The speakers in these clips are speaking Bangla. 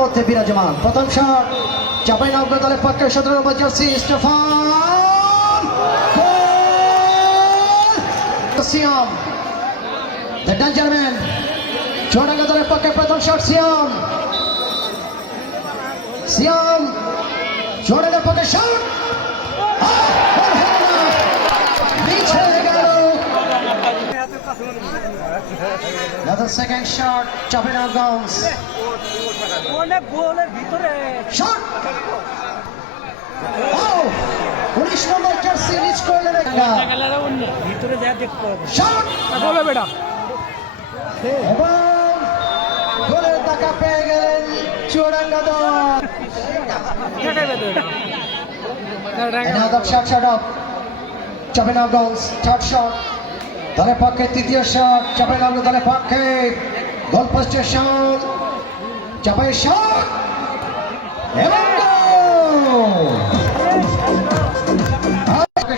মধ্যে বিরাজমান। প্রথম শট চাঁপাইনবাবগঞ্জ দলের পক্ষে 17 নম্বর jersey Stefan Siam the dangerman. Chuadanga দলের পক্ষে প্রথম শট সিয়াম চুয়াডাঙ্গার পক্ষে shot Another second shot, Chapainawabganj shot. Oh, 19 নম্বর জার্সি নিচ করলেন শট এবং গোলের টাকা পেয়ে গেলেন চুয়াডাঙ্গা দল। Another shot up, Chapainawabganj third shot দলের পক্ষে, তৃতীয় শট চাঁপাইনবাবগঞ্জ দলের পক্ষে, গোল পোস্টের শট চাঁপাই শট এবং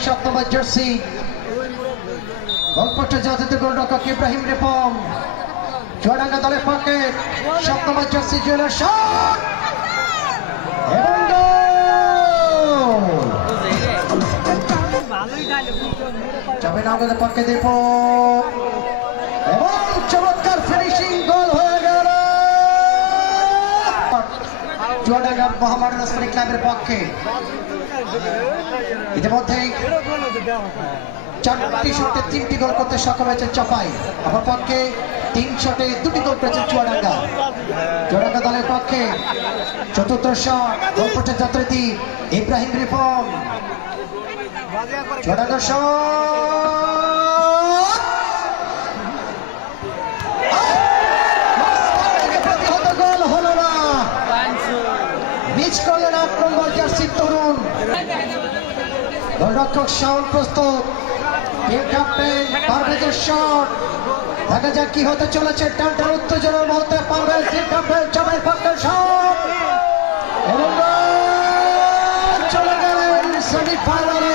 সাত নম্বর জার্সি গোল পোস্টে জাতীয় গোলরক্ষক ইব্রাহিম রিপন। চুয়াডাঙ্গা দলের পক্ষে 7 নম্বর জার্সি জুয়েলের শট এবং চাঁপাইনবাবগঞ্জের পক্ষে দীপক এবং চমৎকার ফিনিশিং গোল হয়ে গেল চুয়াডাঙ্গা মোহামেডান ওসমানী ক্লাবের পক্ষে। ইতিমধ্যেই 4টি শটে 3টি গোল করতে সক্ষম হয়েছে চাঁপাই, অপর পক্ষে 3 শটে 2টি গোল করেছে চুয়াডাঙ্গা দলের পক্ষে। চতুর্থ শট গোল পোস্টের যাত্রী ইব্রাহিম রিপন। চুয়াডাঙ্গা প্রতিহত গোল হলো না, মিস করলেন 8 নম্বর জার্সি তরুণ গোলরক্ষক শাওন প্রস্তুত, টিম ক্যাপ্টেন পারভেজের শট। দেখা যাক কি হতে চলেছে, টানটার উত্তেজনার মুহূর্তে পারভেজ টিম ক্যাপ্টেন চাঁপাই পক্ষের শট এবং চলে গেলেন সেমিফাইনালে।